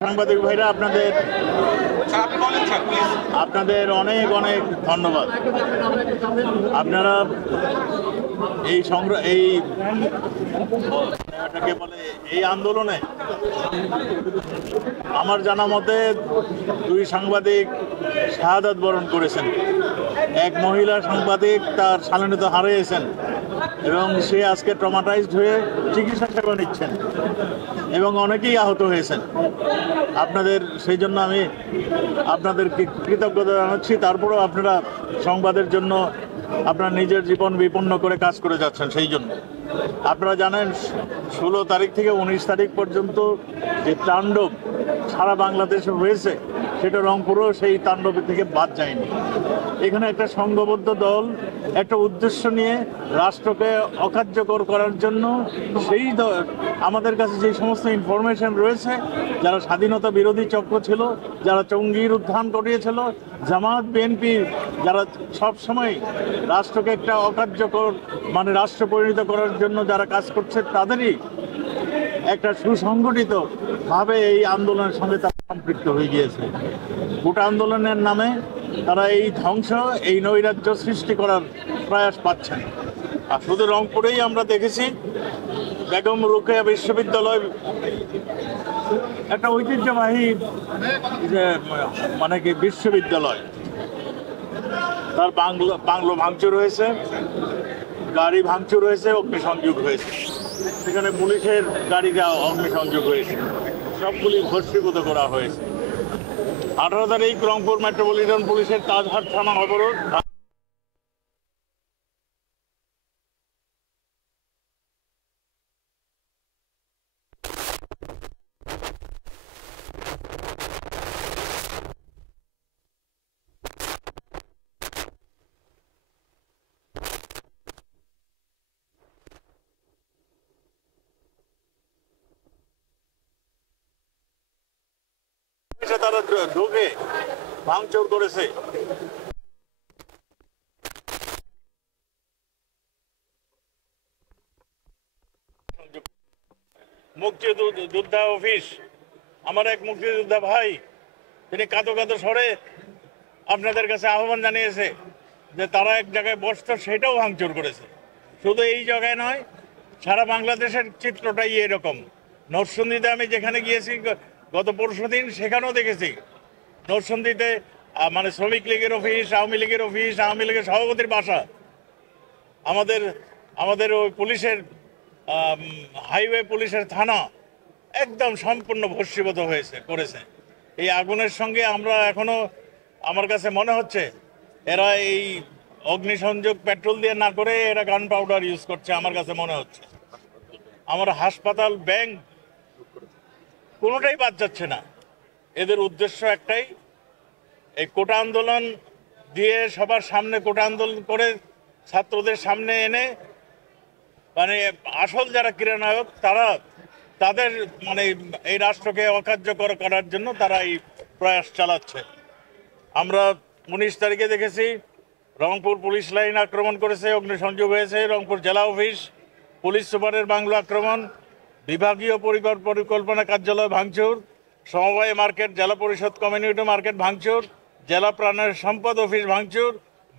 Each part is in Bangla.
সাংবাদিক ভাইরা আপনাদের অনেক অনেক ধন্যবাদ। আপনারা এটাকে বলে এই আন্দোলনে আমার জানা মতে 2 সাংবাদিক শাহাদাত বরণ করেছেন। এক মহিলা সাংবাদিক তার শালীনতা হারিয়েছেন এবং সে আজকে ট্রমাটাইজড হয়ে চিকিৎসা সেবা নিচ্ছেন এবং অনেকেই আহত হয়েছেন। আপনাদের সেই জন্য আমি আপনাদেরকে কৃতজ্ঞতা জানাচ্ছি। তারপরেও আপনারা সংবাদের জন্য আপনার নিজের জীবন বিপন্ন করে কাজ করে যাচ্ছেন। সেই জন্য আপনারা জানেন 16 তারিখ থেকে 19 তারিখ পর্যন্ত যে তাণ্ডব সারা বাংলাদেশে হয়েছে, সেটা রংপুরও সেই তাণ্ডব থেকে বাদ যায়নি। এখানে একটা সংঘবদ্ধ দল একটা উদ্দেশ্য নিয়ে রাষ্ট্রকে অকার্যকর করার জন্য সেই আমাদের কাছে যে সমস্ত ইনফরমেশন রয়েছে, যারা স্বাধীনতা বিরোধী চক্র ছিল, যারা জঙ্গির উত্থান ঘটিয়েছিল, জামাত বিএনপি যারা সবসময় রাষ্ট্রকে একটা অকার্যকর রাষ্ট্র পরিণত করার জন্য যারা কাজ করছে, তাদেরই একটা সুসংগঠিত ভাবে এই আন্দোলনের সঙ্গে তারা সম্পৃক্ত হয়ে গিয়েছে। গোটা আন্দোলনের নামে তারা এই ধ্বংস, এই নৈরাজ্য সৃষ্টি করার প্রয়াস পাচ্ছেন। আর শুধু রংপুরেই আমরা দেখেছি, বেগম রোকেয়া বিশ্ববিদ্যালয় একটা ঐতিহ্যবাহী কি বিশ্ববিদ্যালয়, তার বাংলো ভাঙচুর হয়েছে, গাড়ি ভাঙচুর হয়েছে, অগ্নিসংযোগ হয়েছে। সেখানে পুলিশের গাড়িটা অগ্নিসংযোগ হয়েছে, সবগুলি ভস্মীভূত করা হয়েছে। 18 তারিখ রংপুর মেট্রোপলিটন পুলিশের তাজহাট থানা অবরোধ। তারা ঢুকে ভাঙচুর করেছে। মুক্তিযোদ্ধা অফিস, আমার এক মুক্তিযোদ্ধা ভাই, তিনি কাঁদো কাঁদো স্বরে আপনাদের কাছে আহ্বান জানিয়েছে যে তারা এক জায়গায় বসত, সেটাও ভাঙচুর করেছে। শুধু এই জায়গায় নয়, সারা বাংলাদেশের চিত্রটাই এরকম। নরসিংদীতে আমি যেখানে গিয়েছি গত পরশুদিন, সেখানেও দেখেছি নরসিংদীতে শ্রমিক লীগের অফিস, আওয়ামী লীগের অফিস, আওয়ামী লীগের সভাপতির বাসা, আমাদের ওই পুলিশের হাইওয়ে পুলিশের থানা একদম সম্পূর্ণ ভস্মীভূত করেছে। এই আগুনের সঙ্গে আমরা এখনো, আমার কাছে মনে হচ্ছে এরা এই অগ্নিসংযোগ পেট্রোল দিয়ে না করে এরা গান পাউডার ইউজ করছে। আমার কাছে মনে হচ্ছে আমার হাসপাতাল, ব্যাংক কোনোটাই বাদ যাচ্ছে না। এদের উদ্দেশ্য একটাই, এই কোটা আন্দোলন দিয়ে সবার সামনে কোটা আন্দোলন করে ছাত্রদের সামনে এনে আসল যারা ক্রীড়ানায়ক তাদের এই রাষ্ট্রকে অকার্যকর করার জন্য তারা এই প্রয়াস চালাচ্ছে। আমরা 19 তারিখে দেখেছি রংপুর পুলিশ লাইন আক্রমণ করেছে, অগ্নিসংযোগ হয়েছে। রংপুর জেলা অফিস, পুলিশ সুপারের বাংলো আক্রমণ, বিভাগীয় পরিকল্পনা কার্যালয় ভাঙচুর, সমবায় মার্কেট, জেলা পরিষদ কমিউনিটি মার্কেট ভাঙচুর, জেলা প্রাণের সম্পদ অফিস ভাঙচুর,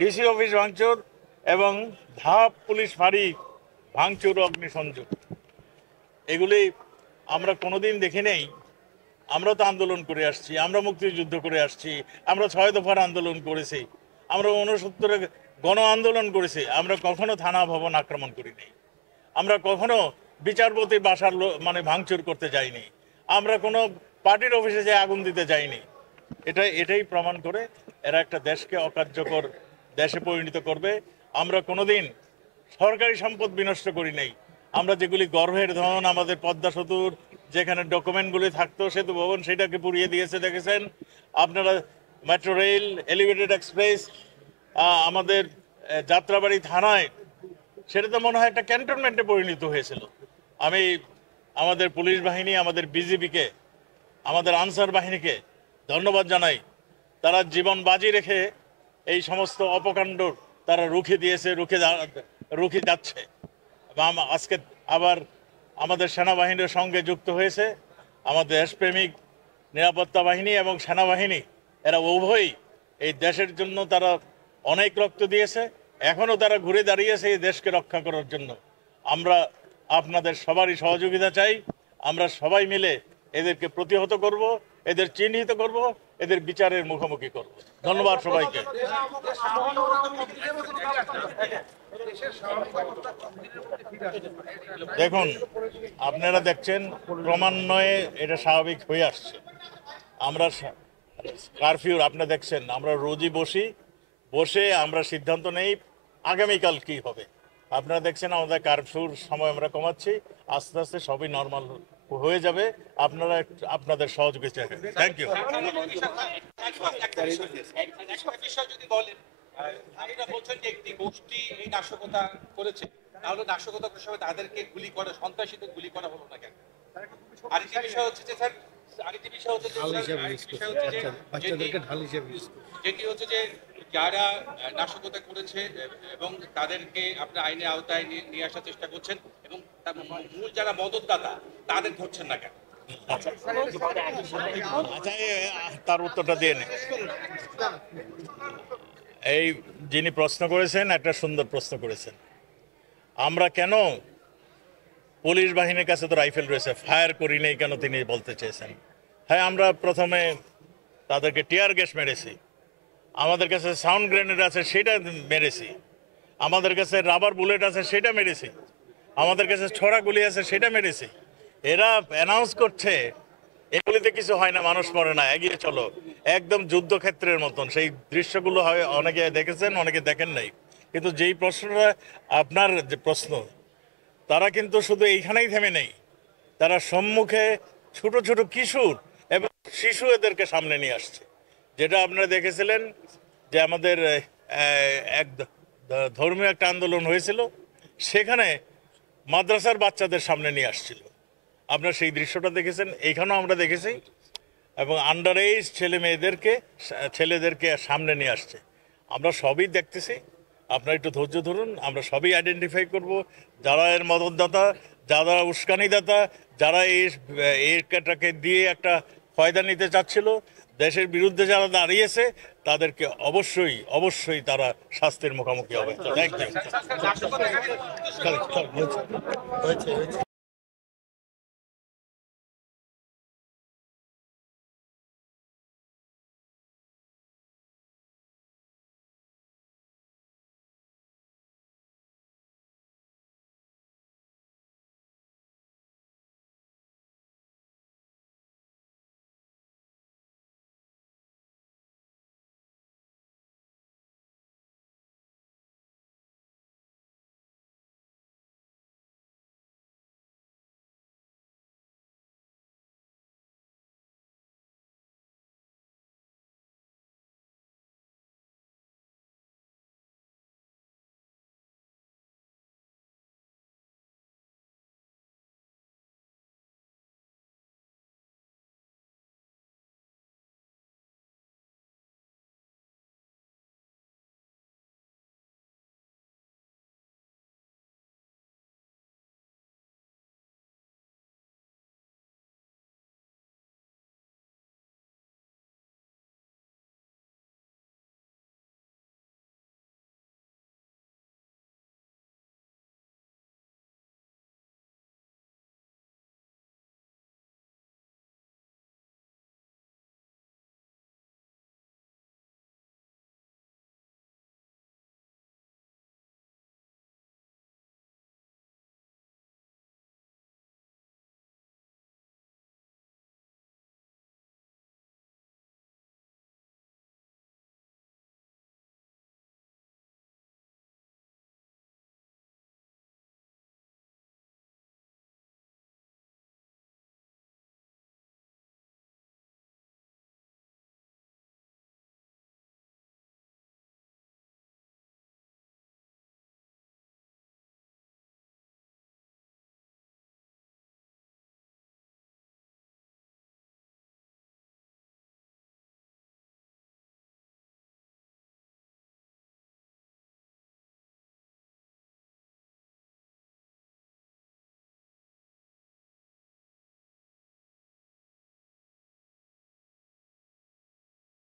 ডিসি অফিস ভাঙচুর এবং ধাপ পুলিশ ফাঁড়ি ভাঙচুর, অগ্নিসংযোগ। এগুলি আমরা কোনোদিন দেখি নেই। আমরা তো আন্দোলন করে আসছি, আমরা মুক্তিযুদ্ধ করে আসছি, আমরা 6 দফার আন্দোলন করেছি, আমরা 69-এ গণ আন্দোলন করেছি। আমরা কখনো থানা ভবন আক্রমণ করিনি, আমরা কখনো বিচারপতির বাসার ভাঙচুর করতে যাইনি, আমরা কোনো পার্টির অফিসে যে আগুন দিতে যাইনি। এটাই প্রমাণ করে এরা একটা দেশকে অকার্যকর দেশে পরিণত করবে। আমরা কোনোদিন সরকারি সম্পদ বিনষ্ট করি নাই। আমরা যেগুলি গর্ভের ধন, আমাদের পদ্মা সেতুর যেখানে ডকুমেন্টগুলি থাকতো, সেতু ভবন, সেটাকে পুড়িয়ে দিয়েছে দেখেছেন আপনারা। মেট্রো রেল, এলিভেটেড এক্সপ্রেস, আমাদের যাত্রাবাড়ি থানায়, সেটা তো মনে হয় একটা ক্যান্টনমেন্টে পরিণত হয়েছিল। আমি আমাদের পুলিশ বাহিনী, আমাদের বিজিবিকে, আমাদের আনসার বাহিনীকে ধন্যবাদ জানাই। তারা জীবন বাজি রেখে এই সমস্ত অপকাণ্ড তারা রুখে দিয়েছে, রুখে যাচ্ছে। আজকে আবার আমাদের সেনাবাহিনীর সঙ্গে যুক্ত হয়েছে আমাদের দেশপ্রেমিক নিরাপত্তা বাহিনী এবং সেনাবাহিনী এরা উভয়ই এই দেশের জন্য তারা অনেক রক্ত দিয়েছে, এখনও তারা ঘুরে দাঁড়িয়েছে এই দেশকে রক্ষা করার জন্য। আমরা আপনাদের সবারই সহযোগিতা চাই। আমরা সবাই মিলে এদেরকে প্রতিহত করব, এদের চিহ্নিত করব, এদের বিচারের মুখোমুখি করব। ধন্যবাদ সবাইকে। দেখুন, আপনারা দেখছেন ক্রমান্বয়ে এটা স্বাভাবিক হয়ে আসছে। আমরা কারফিউ আপনারা দেখছেন, আমরা রোজই বসে আমরা সিদ্ধান্ত নেই আগামীকাল কি হবে। আপনারা দেখছেন আমাদের কারফিউর সময় আমরা কমাচ্ছি, আস্তে আস্তে সবই নর্মাল হয়ে যাবে। আপনারা আপনাদের সহযোগিতা চাই। Thank you. যদি বলেন, আপনারা বলছেন যে একটি গোষ্ঠী এই নাশকতা করেছে, তাহলে নাশকতা করার সময় তাদেরকে গুলি করা, সন্ত্রাসীদের গুলি করা হলো না কেন? আরেকটি বিষয় হচ্ছে যে স্যার, যেটি হচ্ছে যে যারা নাশকতা করেছে এবং তাদেরকে আপনার আইনের আওতায় নিয়ে আসার চেষ্টা করছেন এবং মূল যারা মদতদাতা তাদের ধরছেন না কেন? আচ্ছা, তার উত্তরটা দিয়ে নেই। এই যিনি প্রশ্ন করেছেন একটা সুন্দর প্রশ্ন করেছেন। আমরা কেন পুলিশ বাহিনীর কাছে তো রাইফেল রয়েছে, ফায়ার করি নেই কেন তিনি বলতে চেয়েছেন। হ্যাঁ, আমরা প্রথমে তাদেরকে টিয়ার গ্যাস মেরেছি, আমাদের কাছে সাউন্ড গ্রেনেড আছে সেটা মেরেছি, আমাদের কাছে রাবার বুলেট আছে সেটা মেরেছি, আমাদের কাছে ছড়া গুলি আছে সেটা মেরেছি। এরা অ্যানাউন্স করছে এগুলিতে কিছু হয় না, মানুষ মরে না, এগিয়ে চলো, একদম যুদ্ধক্ষেত্রের মতন। সেই দৃশ্যগুলো হয় অনেকে দেখেছেন, অনেকে দেখেন নাই। কিন্তু যেই প্রশ্নটা আপনার যে প্রশ্ন, তারা কিন্তু শুধু এইখানেই থেমে নেই, তারা সম্মুখে ছোট ছোট কিশোর এবং শিশু এদেরকে সামনে নিয়ে আসছে। যেটা আপনারা দেখেছিলেন যে আমাদের এক ধর্মীয় একটা আন্দোলন হয়েছিল, সেখানে মাদ্রাসার বাচ্চাদের সামনে নিয়ে আসছিল। আপনারা সেই দৃশ্যটা দেখেছেন, এইখানেও আমরা দেখেছি। এবং আন্ডার এজ ছেলেদেরকে সামনে নিয়ে আসছে। আমরা সবই দেখতেছি, আপনারা একটু ধৈর্য ধরুন, আমরা সবই আইডেন্টিফাই করব। যারা এর মদতদাতা, যারা উস্কানিদাতা, যারা এইটাকে দিয়ে একটা ফয়দা নিতে চাচ্ছিল, দেশের বিরুদ্ধে যারা দাঁড়িয়েছে, তাদেরকে অবশ্যই তারা শাস্তির মুখোমুখি হবে। Thank you.